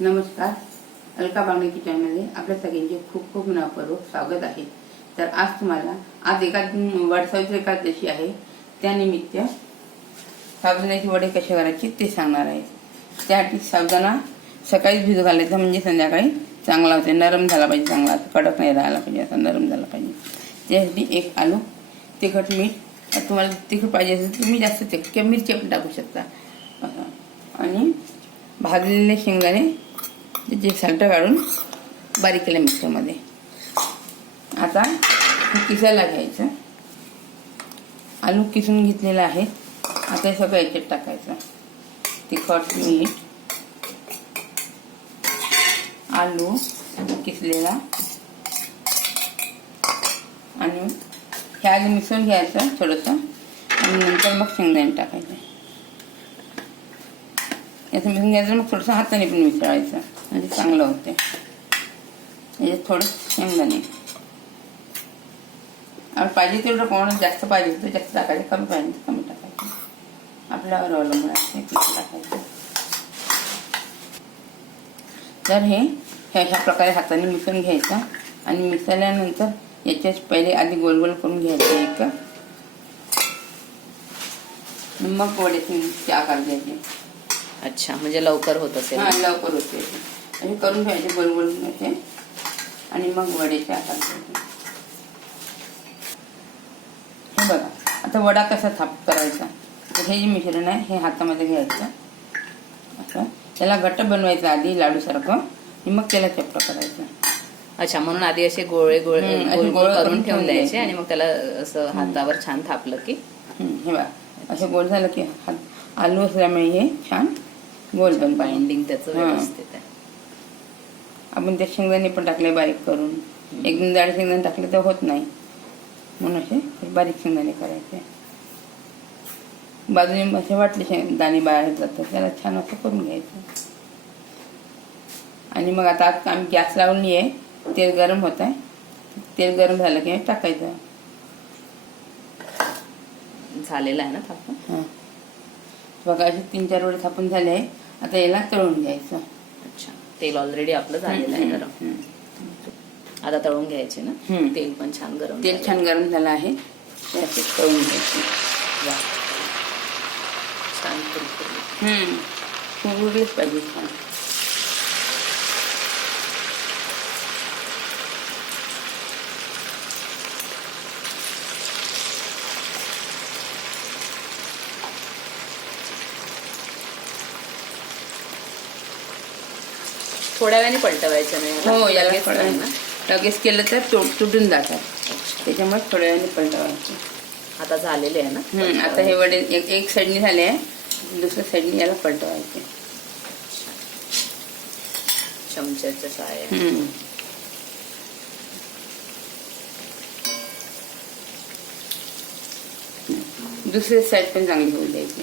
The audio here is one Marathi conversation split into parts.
नमस्कार. अलका बांगडे किचनमध्ये आपल्या सगळ्यांचे खूप खूप मनपूर्वक स्वागत आहे. तर आज तुम्हाला आज एका वडसावीची एकादशी आहे. त्यानिमित्त साबुदाण्याचे वडे कसे करायचे ते सांगणार आहे. त्यासाठी साबुदाणा सकाळीच भिजू घालायचा म्हणजे संध्याकाळी चांगला होते. नरम झाला पाहिजे चांगला. कडक नाही राहिला पाहिजे असा नरम झाला पाहिजे. त्यासाठी एक आलू तिखट मीठ. तुम्हाला तिखट पाहिजे असेल तुम्ही जास्त तिखट किंवा मिरची पण टाकू शकता. असं. आणि भाजलेले शेंगदाणे त्याचे साल्ट काढून बारीक केलं मिक्सरमध्ये. आता किसायला घ्यायचं. आलू किसून घेतलेलं आहे. आता हे सगळं याच्यात टाकायचं. तिखट मीठ आलू किसलेला आणि हे आधी मिसळून घ्यायचं थोडंसं. आणि नंतर मग शेंगदाणे टाकायचं. याचं मिसळून घ्यायचं मग थोडंसं हाताने पण मिसळायचं म्हणजे चांगलं होते. याच्यात थोडं शेंगदाणे. आणि पाहिजे तेवढं कोणाला जास्त पाहिजे तर जास्त टाकायचं कमी पाहिजे तर कमी टाकायचं. आपल्यावर अवलंबून असते किती टाकायचं. तर हे अशा प्रकारे हाताने मिसळून घ्यायचं. आणि मिसळल्यानंतर याच्यात पहिले आधी गोल गोल करून घ्यायचं एक. मग वड्याचे आकार द्यायचे अच्छा म्हणजे लवकर होत असेल. हा लवकर होते. असे करून घ्यायचे गोल आणि मग वड्याचे आकार हे बघा आता वडा कसा थाप करायचा? तर हे जे मिश्रण आहे हे हातामध्ये घ्यायचं. असं. त्याला घट्ट बनवायचं आधी लाडूसारखं. आणि मग त्याला चपट करायचं. अच्छा म्हणून आधी असे गोळे गोळे हम्म, असे गोल गोल गोळे करून करून ठेवून ठेवून द्यायचे. आणि मग त्याला असं हातावर छान थापलं की. हे बघा असं गोल झालं की हात आलू असल्यामुळे हे छान गोल बन पाहिजे बाइंडिंग त्याचं हा. व्यवस्थित आहे. आपण ते शेंगदाणे पण टाकले बारीक करून. एकदम जाड शेंगदाणे टाकले तर होत नाही. म्हणून असे बारीक शेंगदाणे करायचे. बाजूने असे वाटले शेंगदाणे बाहेर जातात. त्याला छान असं करून घ्यायचं. आणि मग आता आम्ही गॅस लावली आहे तेल गरम होत आहे. तेल गरम झालं की टाकायचं. झालेलं आहे ना थापून हां. बघा असे तीन चार वेळे थापून झाले. आहे आता याला तळून घ्यायचं. अच्छा. तेल ऑलरेडी आपलं झालेलं आहे गरम. आता तळून घ्यायचे ना. तेल पण छान गरम तेल. छान गरम झालं आहे. ते असे तळून घ्यायचे. वा. छान पाहिजे छान. थोड्या वेळाने पलटवायचं नाही? हो याला थोड्या ना? लगेच केलं तर तु- तुटून जातात. त्याच्यामुळे थोड्या वेळाने पलटवायचे आता झालेले आहे ना आता हे वडे एक एक साईडनी झाले आहे दुसऱ्या साईडनी याला पलटवायचे चमच्याच्या हम्म. दुसरी साईड पण चांगली होऊ द्यायची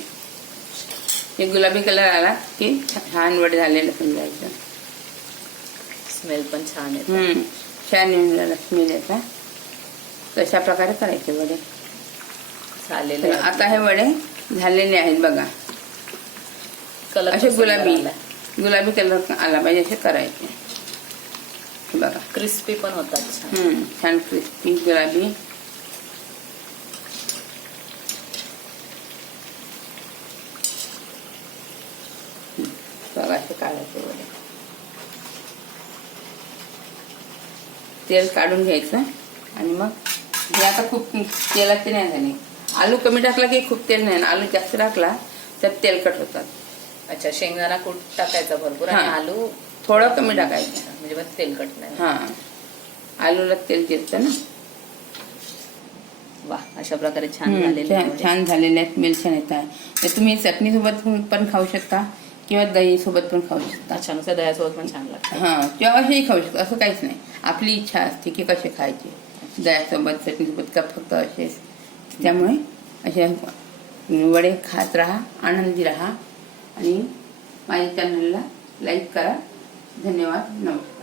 ते गुलाबी कलर आला की छान वडे झालेलं समजायचं स्मेल पण छान हम्म. छान येऊन स्मेल याचा तशा प्रकारे करायचे वडे? झालेले आता हे वडे झालेले आहेत बघा. कलर असे गुलाबी गुलाबी कलर आला पाहिजे असे करायचे. बघा. क्रिस्पी पण होतात छान. क्रिस्पी गुलाबी. बघा असे काढायचे वडे. तेल काढून घ्यायचं आणि मग हे आता खूप तेलाचे नाही झाले. आलू कमी टाकला की खूप तेल नाही आलू जास्त टाकला तर तेलकट होतात. अच्छा शेंगदाणा कूट टाकायचा भरपूर आणि हा. आलू थोडं कमी टाकायचं. म्हणजे मग तेलकट नाही. हा. आलूला तेल जिरतं ना. वा अशा प्रकारे छान झालेले छान झालेले आहेत छान येत आहे तर तुम्ही चटणी सोबत पण खाऊ शकता. किंवा दही सोबत पण खाऊ शकता. अच्छा दह्यासोबत पण छान लागतं. किंवा असेही खाऊ शकतो असं काहीच नाही. आपली इच्छा असते की कसे खायचे. दह्यासोबत चटणीसोबत का फक्त असेच. त्यामुळे असे वडे खात राहा आनंदी राहा. आणि माझ्या चॅनलला लाईक करा. धन्यवाद. नमस्कार.